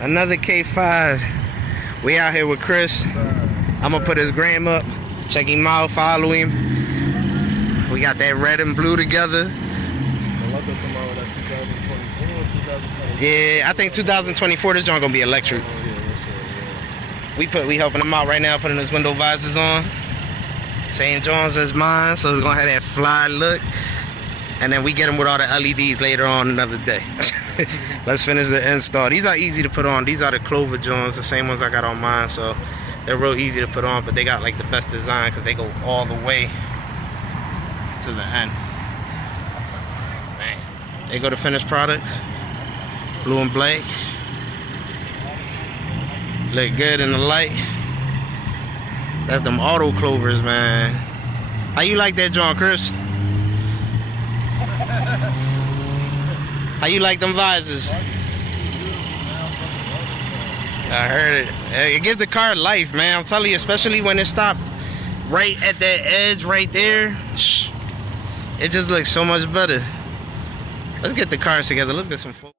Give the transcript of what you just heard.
Another K5. We out here with Chris. I'm gonna put his gram up. Check him out, follow him. We got that red and blue together. Yeah, I think 2024 this joint gonna be electric. We helping him out right now, putting his window visors on. Same joints as mine, so it's gonna have that fly look. And then we get them with all the LEDs later on another day. Let's finish the install. These are easy to put on. These are the Clover joints, the same ones I got on mine, so they're real easy to put on, but they got like the best design because they go all the way to the end. Bang. They go to finished product. Blue and black. Look good in the light. That's them auto Clovers, man. How you like that joint, Chris? How you like them visors? I heard it. It gives the car life, man. I'm telling you, especially when it stopped right at that edge right there. It just looks so much better. Let's get the cars together. Let's get some photos.